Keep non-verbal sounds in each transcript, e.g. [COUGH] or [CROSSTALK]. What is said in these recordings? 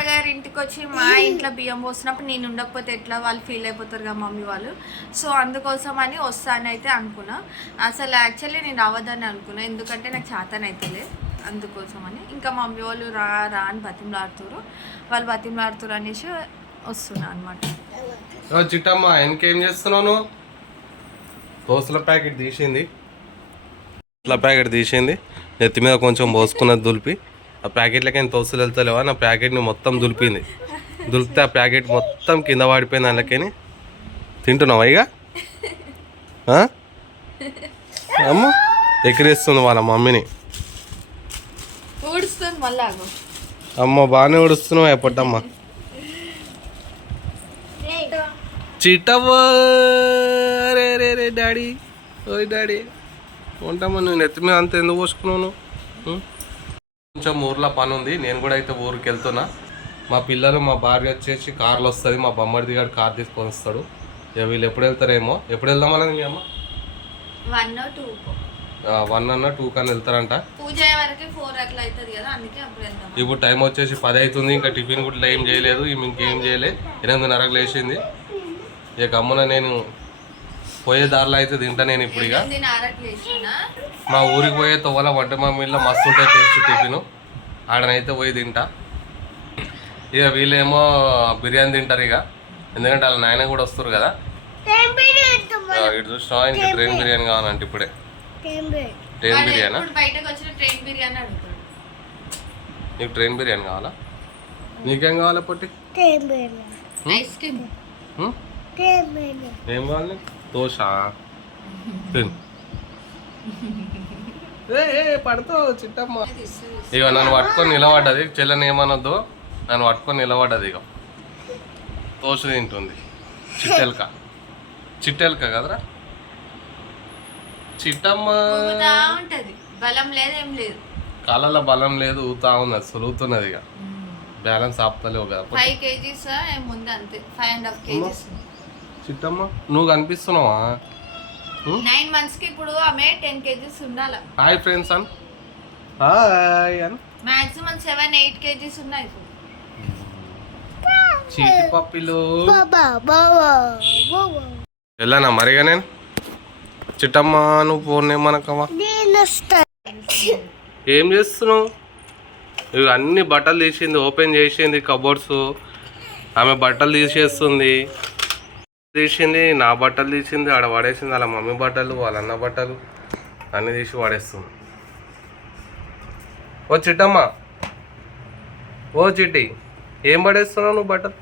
అత్తగారి ఇంటికి వచ్చి మా ఇంట్లో బియ్యం పోసినప్పుడు నేను ఉండకపోతే ఎట్లా వాళ్ళు ఫీల్ అయిపోతారు కదా మమ్మీ వాళ్ళు. సో అందుకోసం అని వస్తానైతే అనుకున్నా. అసలు యాక్చువల్లీ నేను రావద్దని అనుకున్నా. ఎందుకంటే నాకు చేతనైతలే అందుకోసం అని ఇంకా మమ్మీ వాళ్ళు రా రా అని బతిమలాడుతారు వాళ్ళు బతిమలాడుతారు అనేసి వస్తున్నా అనమాట చిట్టమ్మ ఇంకేం చేస్తున్నావు నువ్వు? దోశల ప్యాకెట్ తీసింది. దోశల ప్యాకెట్ తీసింది. నెత్తి మీద కొంచెం పోసుకున్నది దులిపి. ఆ ప్యాకెట్లకి తోసలు వెళ్తలేవా? నా ప్యాకెట్ని మొత్తం దులిపింది. దులిపితే ఆ ప్యాకెట్ మొత్తం కింద పడిపోయింది అందుకని తింటున్నావా ఇక? అమ్మ ఎక్కిరిస్తుంది వాళ్ళ మమ్మీని. అమ్మ బాగానే ఉడుస్తున్నావు ఎప్పటమ్మ చిట్టవ్వ రే రే డాడీ. ఓయ్ డాడీ. ఉంటామా నువ్వు నెత్తి మీద అంత ఎందుకు పోసుకున్నావు? కొంచెం ఊర్లో పని ఉంది. నేను కూడా అయితే ఊరికి వెళ్తున్నా. మా పిల్లలు మా భార్య వచ్చేసి కార్లో వస్తుంది. మా బొమ్మడిది గారు కార్ తీసుకొని వస్తాడు. ఇక వీళ్ళు ఎప్పుడు వెళ్తారేమో. ఎప్పుడు వెళ్దాం అన్నది మీ అమ్మ? One two. వన్ అన్న టూ కన్నా వెళ్తారంట. పూజ అయ్యే వరకు ఫోర్ అట్లా అవుతుంది కదా. అందుకే అప్పుడు వెళ్దాం. ఇప్పుడు టైం వచ్చేసి పది అవుతుంది ఇంకా టిఫిన్ కూడా ఏం చేయలేదు. ఈమె ఇంకేం చేయలే. ఎనిమిదిన్నరకు లేచింది. ఇక గమ్మున నేను పోయే దారిలో అయితే తింటా నేను ఇప్పుడు ఇక. మా ఊరికి పోయే తొవ్వల వంట మమ్మీలో మస్తు ఉంటాయి టేస్ట్ టిఫిన్. ఆడనైతే పోయి తింటా. ఇక వీళ్ళేమో బిర్యానీ తింటారు ఇక. ఎందుకంటే వాళ్ళ నాయన కూడా వస్తారు కదా. ఇటు చూసినా ఇంకా ట్రైన్ బిర్యానీ. కావాలంటే ఇప్పుడే. ట్రైన్ బిర్యానా. నీకు ట్రైన్ బిర్యానీ కావాలా? నీకేం కావాలా పొట్టి? Ice cream? ఏం కావాలి నీకు? దోశ. తిను. ఏ ఏ పడతావు చిట్టమ్మ. ఇక నన్ను పట్టుకొని నిలబడ్డది. చెల్లెని ఏమనొద్దు. నన్ను పట్టుకొని నిలబడ్డది ఇక దోశ తింటుంది. చిట్టెలక. చిట్టెలక కదరా? చిట్టమ్మ. బలం లేదేం లేదు. కాళ్ళలో బలం లేదు ఊతా ఉన్నది సులుగుతున్నది ఇక బ్యాలెన్స్ ఆపుతలేవు కదా. ఫైవ్ కేజీస్ ఏముంది అంతే. Five and half kgs Chittamma నువ్వు కనిపిస్తున్నావా? నైన్ మంత్స్కి ఇప్పుడు ఆమె టెన్ కేజీస్ ఉండాల. హాయ్ ఫ్రెండ్స్ అన్. హాయ్ అన్. మాక్సిమం సెవెన్ ఎయిట్ కేజీస్ ఉన్నాయి ఇప్పుడు. చీటి పప్పిలు. వెళ్ళానా మరిగా నేను? చిట్టమ్మ నువ్వు ఫోన్ ఏమనకవా ఏం చేస్తున్నావు? ఇవి అన్ని బట్టలు తీసింది ఓపెన్ చేసింది కబోర్డ్స్ ఆమె బట్టలు తీసేస్తుంది. తీసింది నా బట్టలు తీసింది ఆడ పడేసింది వాళ్ళ మమ్మీ బట్టలు వాళ్ళ అన్న బట్టలు అన్నీ తీసి పడేస్తుంది. ఓ చిట్టమ్మ ఓ చిట్టి ఏం పడేస్తున్నావు నువ్వు బట్టలు?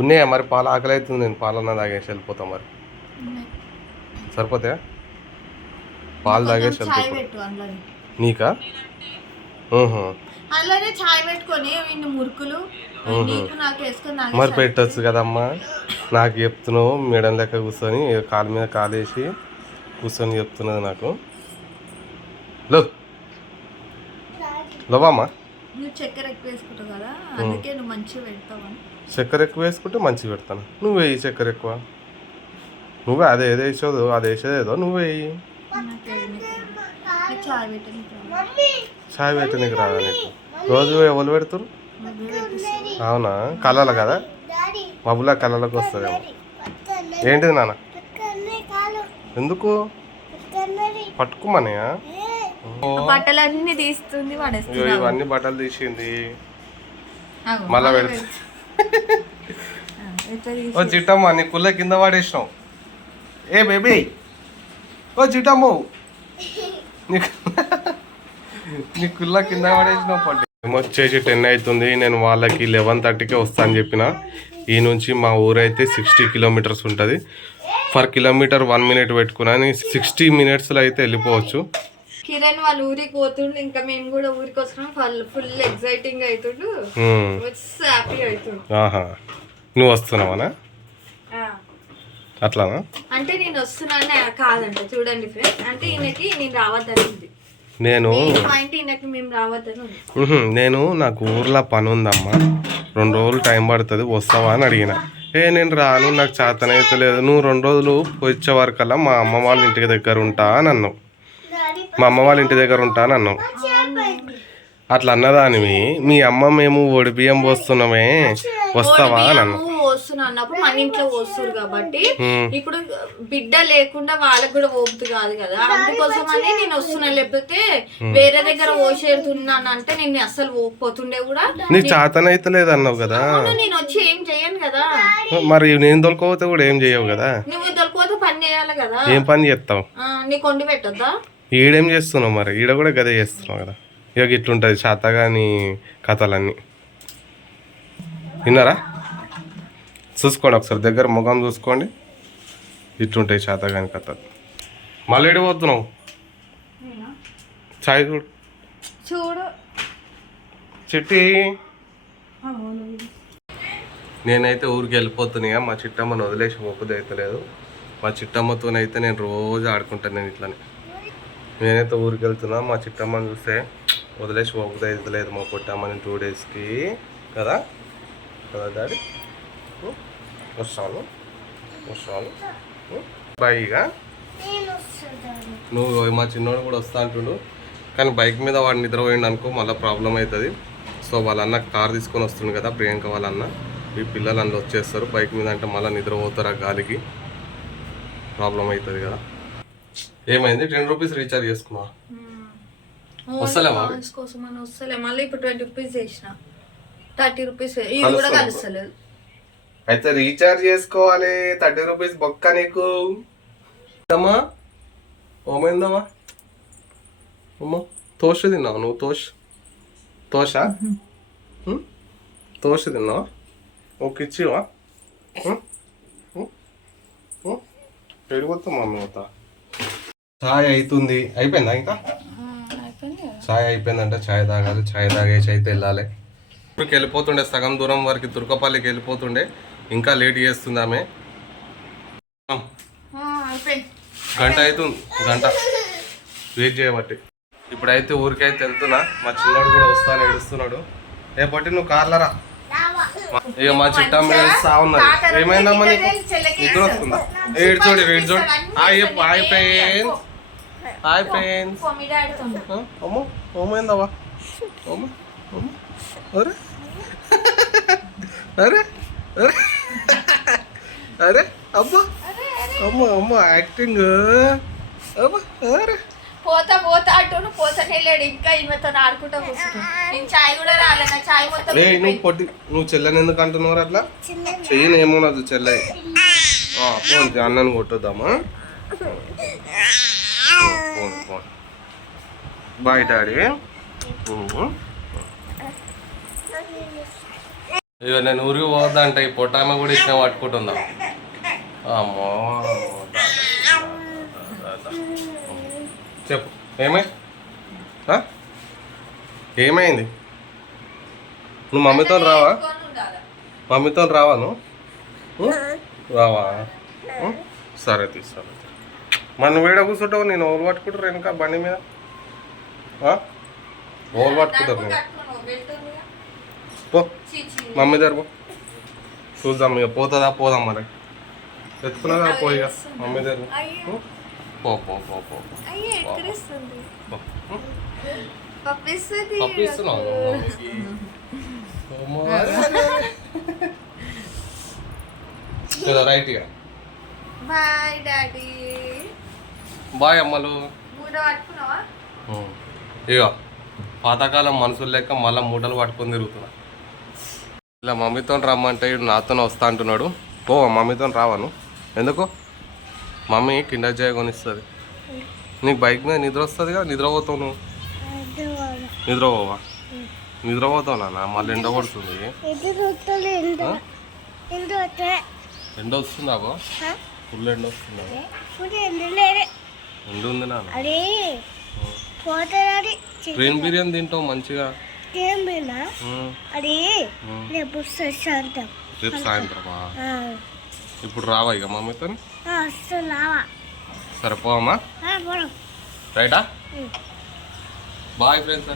ఉన్నాయా మరి పాలు? ఆకలి అవుతుంది నేను పాలన్న తాగేసి వెళ్ళిపోతా మరి. సరిపోతాయా? పాలు తాగేసి వెళ్ళిపోతా నీకా? ఊహు. అందులోనే చాయ్ పెట్టుకొని మురుకులు మరి పెట్టొచ్చు కదమ్మా. నాకు చెప్తున్నావు మేడం లెక్క కూర్చొని కాలు మీద కాలేసి కూర్చొని చెప్తున్నది నాకు. లో. లోవమ్మా నువ్వు చక్కెర ఎక్కువ వేసుకుంటావు కదా అందుకే నువ్వు మంచిగా పెడతావని చక్కెర ఎక్కువ వేసుకుంటే మంచిగా పెడతాను. నువ్వు వేయి చక్కెర ఎక్కువ. నువ్వే అదే ఏదో వేసేదో అది వేసేదేదో నువ్వు వేయి. చాయ్ పెట్టనీకి రాదా నీకు. రోజు ఎవరు పెడతారు? అవునా? కళలు కదా? మబ్బులా కళలకు వస్తుందేమో. ఏంటిది నాన్న? ఎందుకు? పట్టుకోమనయా బట్టలన్నీ తీస్తుంది ఇవన్నీ బట్టలు తీసింది. మళ్ళా పెడతా. [LAUGHS] ఓ చిట్టమ్మ నీ కుల్ల కింద పడేసినావు ఏ బేబీ. ఓ చిట్టమ్మ. [LAUGHS] నీ కుల్ల కింద పడేసినావు పడ్డ వచ్చేసి టెన్ అవుతుంది నేను వాళ్ళకి లెవెన్ థర్టీకే వస్తా అని చెప్పిన. ఈ నుంచి మా ఊరైతే సిక్స్టీ కిలోమీటర్స్ ఉంటుంది. పర్ కిలోమీటర్ వన్ మినిట్ పెట్టుకున్నాను సిక్స్టీ మినిట్స్లో అయితే వెళ్ళిపోవచ్చు. కిరణ్ వాళ్ళ ఊరికి పోతుండు ఇంకా మేము కూడా ఊరికి వస్తున్నాం. వాళ్ళు ఫుల్ ఎక్సైటింగ్ అవుతుండు హ్యాపీ అవుతుండు ఆహా. నువ్వు వస్తున్నావానా? ఆ. అట్లానా? అంటే నేను వస్తున్నాను కాదంట చూడండి ఫ్రెండ్స్ అంటే ఈయనకి నేను రావద్దని ఉంది నేను నేను నాకు ఊర్లో పని ఉందమ్మా. రెండు రోజులు టైం పడుతుంది వస్తావా అని అడిగిన. ఏ నేను రాను నాకు చేతనైతే లేదు నువ్వు రెండు రోజులు వచ్చే వరకల్లా మా అమ్మ వాళ్ళ ఇంటి దగ్గర ఉంటా అని అన్నావు. మా అమ్మ వాళ్ళ ఇంటి దగ్గర ఉంటా అని అన్నావు. అట్లా అన్నదానివి. మీ అమ్మ మేము ఒడి బియ్యం పోస్తున్నామే. వస్తావా అని అన్న వస్తున్నా అన్నప్పుడు మన ఇంట్లో వస్తురు కాబట్టి ఉమ్. ఇప్పుడు బిడ్డ లేకుండా వాళ్ళకి కూడా ఓపుతు కాదు కదా. అందుకోసం అని నేను వస్తున్నా లేకపోతే వేరే దగ్గర ఓసేరుతున్నాను అంటే నేను అస్సలు పోతుండే కూడా నీ చేతనైతే లేదు అన్నావు కదా. నేను వచ్చి ఏం చెయ్యను కదా. మరి నేను దొరకపోతే కూడా ఏం చేయవు కదా. నువ్వు దొరికిపోతే పని చేయాలి కదా. ఏం పని చేస్తావు? ఆ, నీకు వండి పెట్టొద్దా? ఈడేం చేస్తున్నావు మరి? ఈడ కూడా గదే చేస్తున్నావు కదా. ఇక ఇట్లుంటుంది చేతగాని కథలన్నీ. విన్నారా? చూసుకోండి ఒకసారి దగ్గర ముఖం చూసుకోండి. ఇట్లుంటాయి చేతగాని కథలు మళ్ళీ పోతున్నావు? చాయ్ చూడు. చూడు. చిట్టి. నేనైతే ఊరికి వెళ్ళిపోతున్నాయా మా చిట్టమ్మని వదిలేసి మొక్కుది అయితే లేదు. మా చిట్టమ్మతోనైతే నేను రోజు ఆడుకుంటాను నేను ఇట్లానే. నేనైతే ఊరికి వెళ్తున్నా మా చిట్టమ్మని చూస్తే వదిలేసి మొక్కుది అయితే లేదు మా పుట్టమ్మని టూ డేస్కి. కదా? కదా డాడీ? వస్తాను. వస్తాను. ఉ? బాయ్ ఇక నువ్వు మా చిన్నోడు కూడా వస్తా అంటుండు. కానీ బైక్ మీద వాడు నిద్రపోయిండు అనుకో మళ్ళీ ప్రాబ్లం అవుతుంది. సో వాళ్ళ అన్న కార్ తీసుకొని వస్తుండు కదా ప్రియాంక వాళ్ళ అన్న ఈ పిల్లలు అందులో వచ్చేస్తారు. బైక్ మీద అంటే మళ్ళీ నిద్రపోతారు ఆ గాలికి. ప్రాబ్లం అవుతుంది కదా. ఏమైంది? టెన్ రూపీస్ రీఛార్జ్ చేసుకున్నా కోసం అని వస్తలే. మళ్ళీ ఇప్పుడు ట్వంటీ రూపీస్ చేసిన. థర్టీ రూపీస్ ఇది కూడా? కలుస్తలేదు. అయితే రీఛార్జ్ చేసుకోవాలి. థర్టీ రూపీస్ బొక్క నీకు. అమ్మా ఓమైందమ్మా అమ్మా తోష తిన్నావు నువ్వు? తోష? తోష? తోష తిన్నావా? ఒక ఇచ్చివా? పెడిపోతా మమ్మీ పోతా చాయ్ అవుతుంది అయిపోయిందా ఇంకా? చాయ్ అయిపోయిందంటే. చాయ్ తాగాలి. చాయ్ తాగేసి అయితే వెళ్ళాలి. ఇప్పటికి వెళ్ళిపోతుండే. సగం దూరం వరకు తుర్కపల్లికి వెళ్ళిపోతుండే. ఇంకా లేట్ చేస్తుంది ఆమె అయిపోయింది. గంట అవుతుంది గంట. వెయిట్ చేయబట్టి. ఇప్పుడైతే ఊరికైతే వెళ్తున్నా. మా చిన్నోడు కూడా వస్తాను ఏడుస్తున్నాడు. ఏ పట్టి నువ్వు కార్లరా ఇక మా చిట్టమ్మ ఏడుస్తా ఉన్నది. ఏమైందమ్మా నీకు? నిద్ర వస్తుందా? ఏడు చూడు ఏడు చూడు. హాయ్ హాయ్ పెయిన్స్ హాయ్ డాడీతో అమ్మో అమ్మో అమ్మో. అరే. అరే అరే. అరే అబ్బా. అమ్మ అమ్మ యాక్టింగ్ అబ్బా అరే. పోతా పోతా అంటూ పోతానే వెళ్ళాడు ఇంకా ఈమెతో ఆడుకుంటా కూర్చుంటాడు నేను చాయ్ కూడా రాలే నా చాయ్ మొత్తం ఏ నువ్వు పొట్టి నువ్వు చెల్లెని ఎందుకు అంటున్నావు అట్లా? చెయ్యనేమో నాది చెల్లె. ఫోన్ అన్నను కొట్టొద్దామా? Phone phone. Bye daddy. ఇక నేను ఊరికి పోద్దా అంటే ఈ పొట్టామె కూడా ఇచ్చిన పట్టుకుంటుందా? అమ్మో చెప్పు ఏమై? ఏమైంది? నువ్వు మమ్మీతో రావా? మమ్మీతో రావా నువ్వు? రావా? సరే తీసుకో మన వేడ కూర్చుంటావు నేను ఓలు పట్టుకుంటారు ఇంకా బండి మీద? ఓలు పట్టుకుంటారు నేను. పో మమ్మీ దగ్గర పో చూద్దాం ఇక పోతుందా పోదాం మరి ఎత్తుకున్నదా పో ఇక మమ్మీ దగ్గర? పో పో పో పో పో. అయ్యే ఎక్కడిస్తుంది పో. ఉం? పంపిస్తుంది పంపిస్తున్నావు మమ్మీకి. అమ్మో. ఏదో రైట్ ఇక బాయ్ డాడీ బాయ్ అమ్మలు. ఇగో పాతకాలం మనుషులు లెక్క మళ్ళీ మూటలు పట్టుకొని తిరుగుతున్నా ఇలా మమ్మీతో రమ్మంటే ఇడు నాతో వస్తా అంటున్నాడు. పో మమ్మీతో రావాను ఎందుకు? మమ్మీ కిండర్ జాయ్ కొనిస్తుంది. నీకు బైక్ మీద నిద్ర వస్తుంది కదా నిద్రపోతావు నువ్వు? నిద్రపోవా నిద్రపోతావు నాన్న మళ్ళీ ఎండ కొడుతుంది. ఆ? ఎండ వస్తుందా బా ఫుల్ ఎండ వస్తుందా? ఎండ ఉంది నాన్న. ట్రైన్ బిర్యానీ తింటావు మంచిగా. చెప్పినా ఉం. అది. రేపు శాంతం రేపు సాయంత్రమా? ఇప్పుడు రావా ఇక మమ్మీతో సరే పోవమ్మా. రైటా? Bye friends.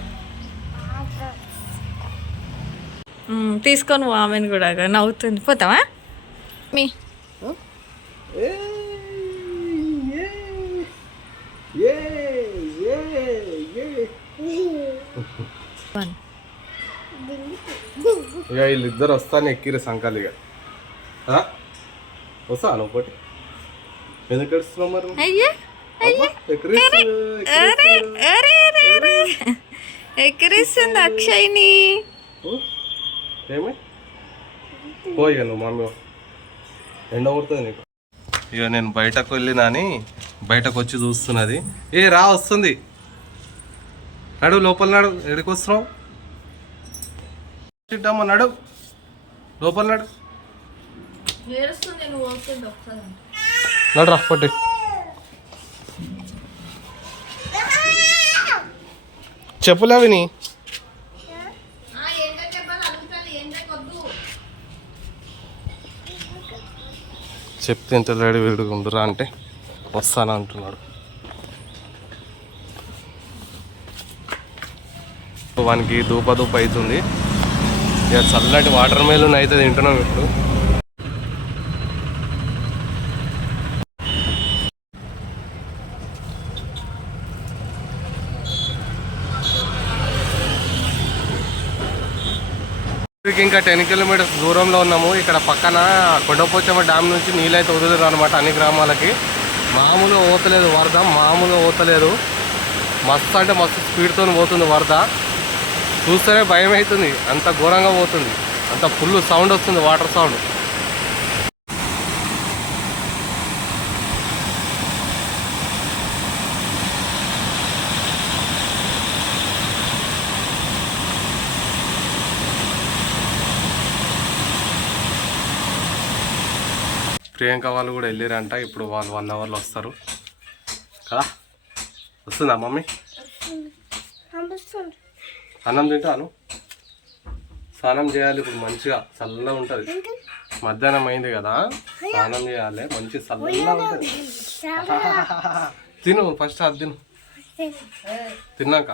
తీసుకొని ఆమెను కూడా నవ్వుతుంది. పోతావా? మీ. ఇక వీళ్ళిద్దరు వస్తాను ఎక్కిరు సంకాలు ఇక. ఆ? వస్తాను ఒకటి ఎందుకు ఏడుస్తున్నావు మరి. ఎక్కిరిస్తుంది అక్షయ్ని. ఏమి? పో ఇక నువ్వు మమ్మీ ఎండ కొడుతుంది నీకు. ఇక నేను బయటకు వెళ్ళినా అని బయటకు వచ్చి చూస్తున్నది. ఏ రా వస్తుంది. నడు లోపల నడు ఎక్కడికి వస్తున్నావు? చిట్టమ్మ నడు లోపల నడు నడు రా పట్టి. చెప్పులు అవి నీ చెప్తే ఎంత లేడు ఉండురా అంటే వస్తాను అంటున్నాడు. వానికి దూప దూప అవుతుంది. ఇక చల్లటి వాటర్ మెలూన్ అయితే తింటున్నాం ఇప్పుడు. ఇంకా టెన్ కిలోమీటర్స్ దూరంలో ఉన్నాము. ఇక్కడ పక్కన కొండపోచమ్మ డ్యామ్ నుంచి నీళ్ళైతే వదులుతుంది అనమాట అన్ని గ్రామాలకి. మామూలుగా పోతలేదు వరద మామూలుగా పోతలేదు. మస్తు అంటే మస్తు స్పీడ్తో పోతుంది వరద. చూస్తేనే భయం అవుతుంది అంత ఘోరంగా పోతుంది. అంత ఫుల్ సౌండ్ వస్తుంది వాటర్ సౌండ్. ప్రియాంక వాళ్ళు కూడా వెళ్ళారంట. ఇప్పుడు వాళ్ళు వన్ అవర్లో వస్తారు. కదా? వస్తుందా మమ్మీ? అన్నం తింటాను. స్నానం చేయాలి ఇప్పుడు మంచిగా చల్లగా ఉంటుంది. మధ్యాహ్నం అయింది కదా స్నానం చేయాలి మంచి చల్లగా ఉంటుంది. తిను ఫస్ట్ అది తిను. తిన్నాక.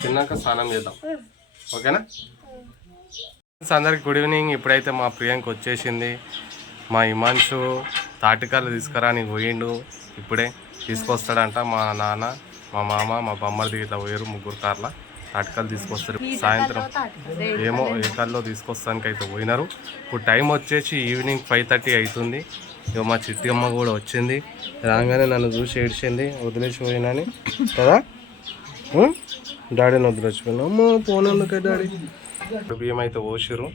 తిన్నాక స్నానం చేద్దాం. ఓకేనా? అందరికి గుడ్ ఈవినింగ్ ఇప్పుడైతే మా ప్రియాంక వచ్చేసింది. మా ఇమాన్షు తాటికాలు తీసుకురా నీకు పోయిండు. ఇప్పుడే తీసుకొస్తాడంట మా నాన్న. మా మామ మా బొమ్మడిది ఇట్లా పోయారు ముగ్గురు కార్ల. తాటికాలు తీసుకొస్తారు. సాయంత్రం ఏమో ఏ తీసుకొస్తానికి అయితే పోయినారు. ఇప్పుడు టైం వచ్చేసి ఈవినింగ్ ఫైవ్ థర్టీ అవుతుంది. ఇక మా చిట్టి అమ్మ కూడా వచ్చింది. రాగానే నన్ను చూసి ఏడ్చింది. వదిలేసి పోయినని కదా? డాడీని వదిలేసిపోయినా. అమ్మ పోనందుకే డాడీ? ఇప్పుడు బియ్యం అయితే పోసిర్రు.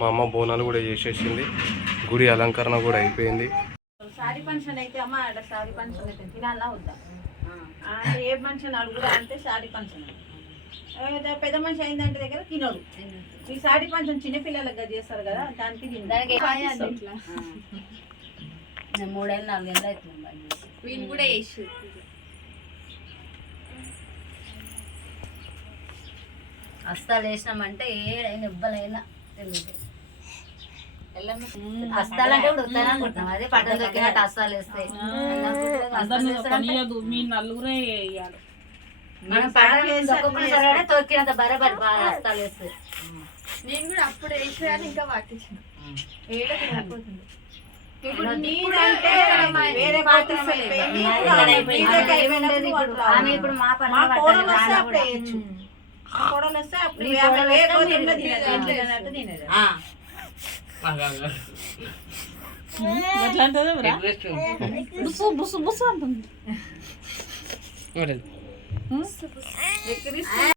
మా అమ్మ బోనాలు కూడా చేసేసింది. గుడి అలంకరణ కూడా అయిపోయింది. సారీ ఫంక్షన్ అయితే అమ్మ సారీ ఫంక్షన్ అయితే తినాలా వద్దా? ఏ మనిషిని అడుగుదా అంటే ఫంక్షన్ ఏదో పెద్ద మనిషి అయిందంటే దగ్గర తినడు. ఈ సారీ ఫంక్షన్ చిన్న పిల్లలకు చేస్తారు కదా దానికి తింటారు మూడేళ్ళు నాలుగేళ్ళు అవుతుంది. వీళ్ళు కూడా వేసి అస్తాలు వేసినామంటే ఏడైనా ఇవ్వలైనా తెలియదు అస్తాలంటే ఇప్పుడు ఉత్తానం అనుకుంటున్నాం అదే పట్టణ దొక్కినట్టు అస్తాలు వేస్తాయి మీ నలుగురే వేయాలి. మనం పట్టణ దొక్కకుండా సరే తొక్కినంత బరాబర్ బాగా అస్తాలు వేస్తాయి నేను కూడా అప్పుడు వేసేదాన్ని ఇంకా పట్టించిన ఏడకి రాకపోతుంది. ఆమె ఇప్పుడు? మా పని. కోడలు వస్తే అప్పుడే బుసు బుసు బుసు అంటుంది.